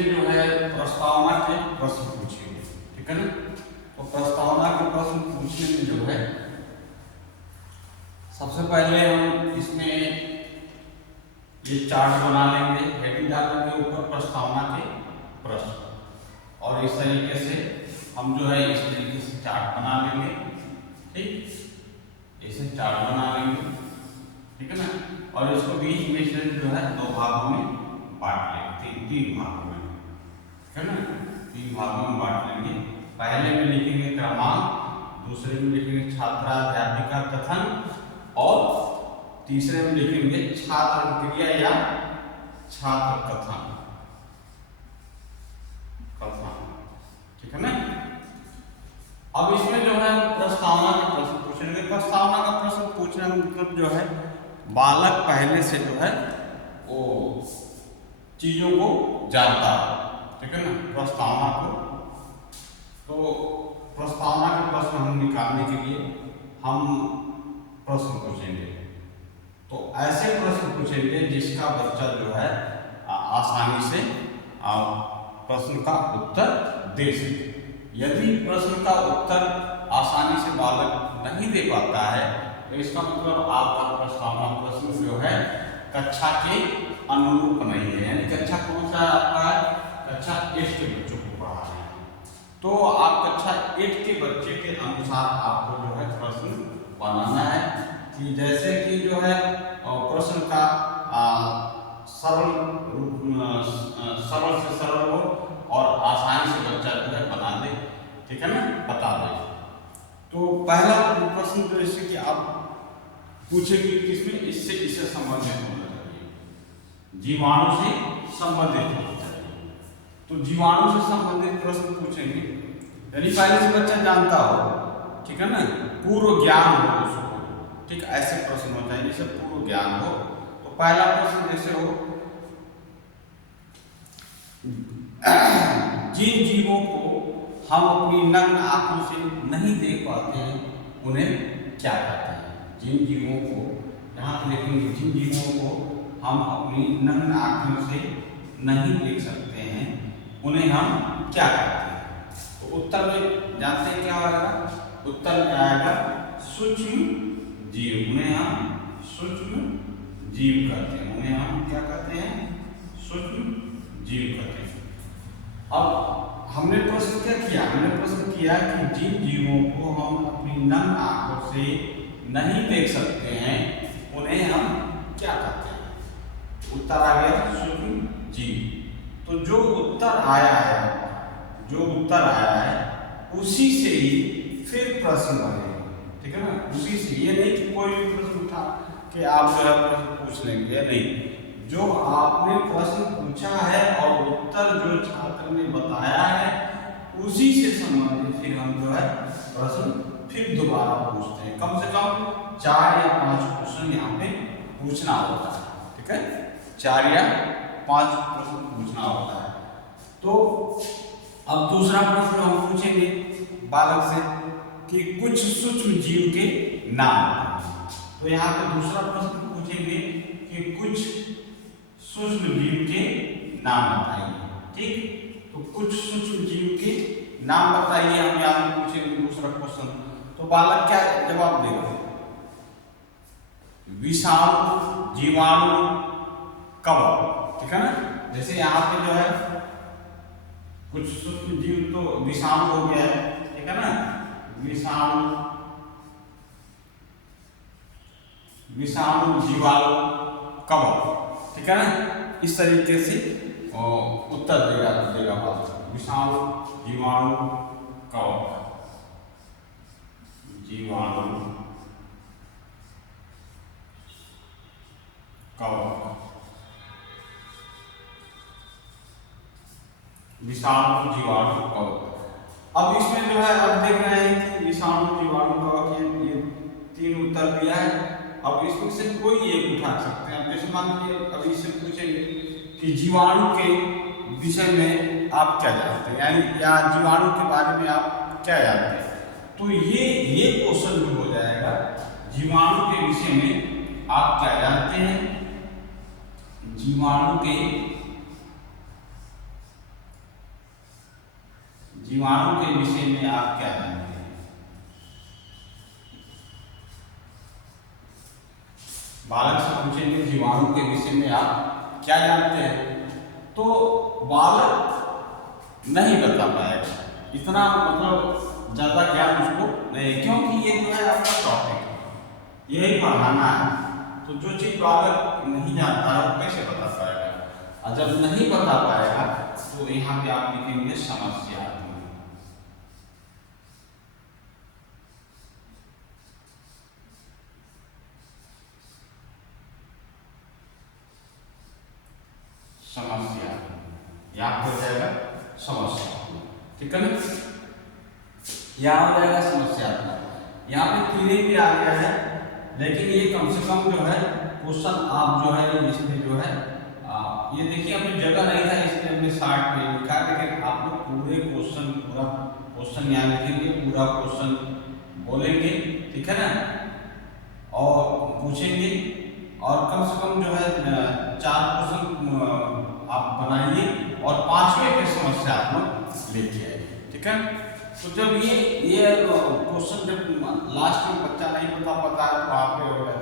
इसमें जो है प्रस्तावना के प्रश्न पूछेंगे, ठीक है ना। तो प्रस्तावना के प्रश्न पूछने में जो है सबसे पहले हम इसमें ये चार्ट बना लेंगे, हेडिंग डालेंगे ऊपर प्रस्तावना के प्रश्न, और इस तरीके से हम जो है इस तरीके से चार्ट बना लेंगे, ठीक, ऐसे चार्ट बना लेंगे, ठीक है ना। और इसको बीच में से जो है दो भागों में बांट लेंगे, तीन भागों में, ठीक है ना, तीन भागों में बांट लेंगे। पहले में लिखेंगे क्रमांक, दूसरे में लिखेंगे छात्राध्यापिका कथन, और तीसरे में लिखेंगे छात्र क्रिया या छात्र कथन, ठीक है ना। अब इसमें जो है प्रस्तावना का प्रश्न पूछेंगे। प्रस्तावना का प्रश्न पूछने का मतलब जो है बालक पहले से जो है वो चीजों को जानता है, ठीक है ना, प्रस्तावना को। तो प्रस्तावना के प्रश्न हम निकालने के लिए हम प्रश्न पूछेंगे। तो ऐसे प्रश्न पूछेंगे जिसका बच्चा जो है आसानी से प्रश्न का उत्तर दे सके। यदि प्रश्न का उत्तर आसानी से बालक नहीं दे पाता है तो इसका मतलब आपका प्रस्तावना प्रश्न जो है कक्षा के अनुरूप नहीं है। यानी कक्षा कौन सा आपका है, कक्षा 8 के बच्चों को पढ़ा रहे हैं, तो आप कक्षा 8 के बच्चे के अनुसार आपको जो है प्रश्न बनाना है कि जैसे कि जो है प्रश्न का सरल से सरल हो और आसानी से बच्चा जो है बना दे, ठीक है ना, बता दे। तो पहला प्रश्न तो जैसे कि आप पूछेंगे किसमें, इससे संबंधित होना चाहिए, जीवाणु से संबंधित होना चाहिए। तो जीवाणु से संबंधित प्रश्न पूछेंगे, यानी पहले से बच्चा जानता हो, ठीक है ना, पूर्व ज्ञान हो उसको, ठीक, ऐसे प्रश्न होता है जिससे पूर्व ज्ञान हो। तो पहला प्रश्न जैसे हो जिन जीवों को हम अपनी नग्न आंखों से नहीं देख पाते हैं उन्हें क्या कहते हैं। जिन जीवों को, यहाँ पर लिखेंगे जिन जीवों को हम अपनी नग्न आंखों से नहीं देख सकते हैं उन्हें हम क्या कहते हैं। तो उत्तर में जानते हैं क्या आएगा, उत्तर में आएगा सूक्ष्म जीव। उन्हें हम सूक्ष्म जीव कहते हैं, उन्हें हम क्या कहते हैं, सूक्ष्म जीव कहते हैं। अब हमने प्रश्न क्या किया, हमने प्रश्न किया कि जिन जीवों को हम अपनी नग्न आंखों से नहीं देख सकते हैं उन्हें हम क्या कहते हैं। उत्तर आ गया सूक्ष्म जीव। तो जो उत्तर आया है, जो उत्तर आया है उसी से ही फिर प्रश्न बनेगा, ठीक है ना, उसी से। ये नहीं कि कोई भी प्रश्न उठा कि आप जो है प्रश्न पूछ लेंगे, नहीं, जो आपने प्रश्न पूछा है और उत्तर जो छात्र ने बताया है उसी से संबंधित फिर हम जो है प्रश्न फिर दोबारा पूछते हैं। कम से कम 4 या 5 क्वेश्चन यहाँ पे पूछना होता है, ठीक है, 4 या 5 प्रश्न पूछना होता है। तो अब दूसरा प्रश्न हम पूछेंगे बालक से कि कुछ सूक्ष्म जीव के नाम। तो यहाँ पे दूसरा प्रश्न पूछेंगे कि कुछ सूक्ष्म जीव के नाम बताइए, ठीक। तो कुछ सूक्ष्म जीव के नाम बताइए, हम यहाँ पे पूछेंगे दूसरा क्वेश्चन। तो बालक क्या जवाब देगा, विषाणु, जीवाणु, कवक, ठीक है ना। जैसे यहाँ पे जो है कुछ सूक्ष्म जीव तो विषाणु हो गया है, ठीक है ना, विषाणु, जीवाणु, कवक, ठीक है ना। इस तरीके से उत्तर देगा बालक, विषाणु, जीवाणु, कवक, जीवाणु, कवक, विषाणु, जीवाणु, कवक। अब इसमें जो है अब देख रहे हैं कि विषाणु, जीवाणु, कवक ये 3 उत्तर दिया है। अब इसमें से कोई एक उठा सकते हैं। जैसे मान लीजिए अभी इससे पूछेंगे कि जीवाणु के विषय में आप क्या जानते हैं, यानी या जीवाणु के बारे में आप क्या जानते हैं। तो ये क्वेश्चन भी हो जाएगा, जीवाणु के विषय में आप क्या जानते हैं, जीवाणु के जीवाणु के विषय में आप क्या जानते हैं? बालक से पूछेंगे जीवाणु के विषय में आप क्या जानते हैं, तो बालक नहीं बता पाएगा, इतना मतलब ज्यादा ज्ञान उसको नहीं, क्योंकि ये जो है आपका टॉपिक है, यही पढ़ाना है। तो जो चीज बालक नहीं जानता है वो कैसे बता पाएगा, और जब नहीं बता पाएगा तो यहाँ पे आप लिखेंगे समस्या। समस्या यहाँ हो जाएगा समस्या, ठीक है ना, यहाँ हो जाएगा समस्या। यहाँ पे कीड़े भी आ गया है, लेकिन ये कम से कम जो है क्वेश्चन आप जो है इसमें जो है ये देखिए अपनी जगह नहीं था इसलिए हमने 60 पे लिखा, लेकिन आप लोग पूरा क्वेश्चन यहाँ लिखेंगे, पूरा क्वेश्चन बोलेंगे, ठीक है ना, और पूछेंगे, और कम से कम जो है 4 क्वेश्चन आप बनाइए और 5वें की समस्या आप लोग लेके आइए, ठीक है। तो जब ये क्वेश्चन जब लास्ट में बच्चा नहीं बता पाता है तो आप पे हो जाता है।